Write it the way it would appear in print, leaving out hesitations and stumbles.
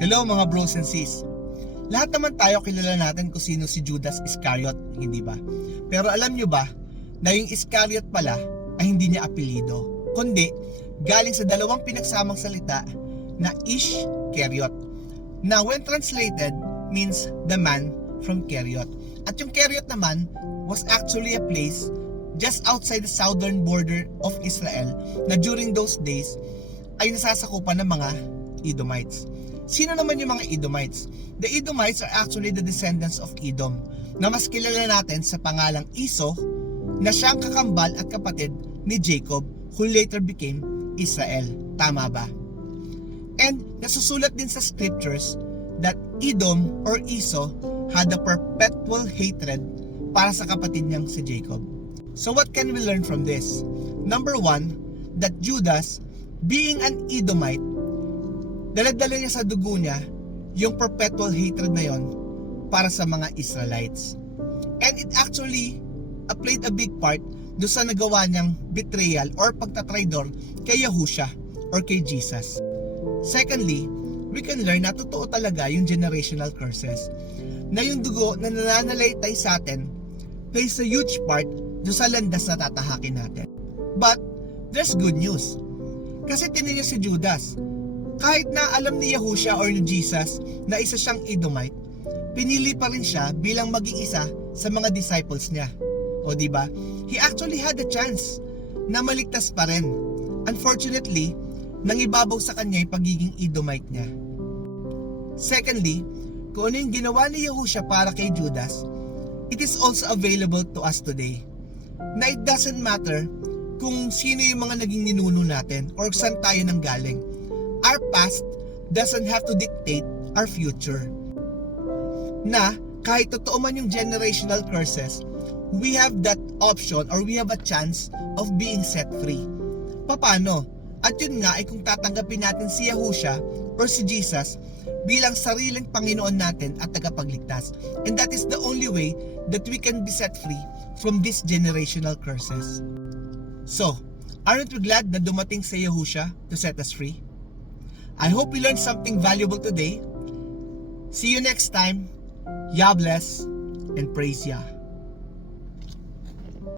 Hello mga bros and sis. Lahat naman tayo kilala natin kung sino si Judas Iscariot, hindi ba? Pero alam nyo ba na yung Iscariot pala ay hindi niya apelido, kundi galing sa dalawang pinagsamang salita na Ish-Keriot, na when translated means the man from Keriot. At yung Keriot naman was actually a place just outside the southern border of Israel na during those days ay nasasakupan ng mga Edomites. Sino naman yung mga Edomites? The Edomites are actually the descendants of Edom, na mas kilala natin sa pangalang Esau, na siyang kakambal at kapatid ni Jacob, who later became Israel. Tama ba? And nasusulat din sa scriptures that Edom or Esau had a perpetual hatred para sa kapatid niyang si Jacob. So what can we learn from this? Number one, that Judas, being an Edomite, dala-dala niya sa dugo niya yung perpetual hatred na yon para sa mga Israelites. And it actually played a big part do sa nagawa niyang betrayal or pagtatraidor kay Yahushua or kay Jesus. Secondly, we can learn na totoo talaga yung generational curses, na yung dugo na nananalaytay sa atin plays a huge part do sa landas na tatahakin natin. But there's good news, kasi tinan niyo si Judas. Kahit na alam ni Yahushua or ni Jesus na isa siyang Edomite, pinili pa rin siya bilang maging isa sa mga disciples niya. O diba? He actually had a chance na maligtas pa rin. Unfortunately, nangibabaw sa kanya yung pagiging Edomite niya. Secondly, kung ano yung ginawa ni Yahushua para kay Judas, it is also available to us today. Na it doesn't matter kung sino yung mga naging ninuno natin or saan tayo nanggaling. Our past doesn't have to dictate our future. Na kahit totoo man yung generational curses, we have that option or we have a chance of being set free. Paano? At yun nga ay kung tatanggapin natin si Yahushua or si Jesus bilang sariling Panginoon natin at tagapagligtas. And that is the only way that we can be set free from these generational curses. So, aren't we glad na dumating si Yahushua to set us free? I hope you learned something valuable today. See you next time. Yah bless and praise Yah.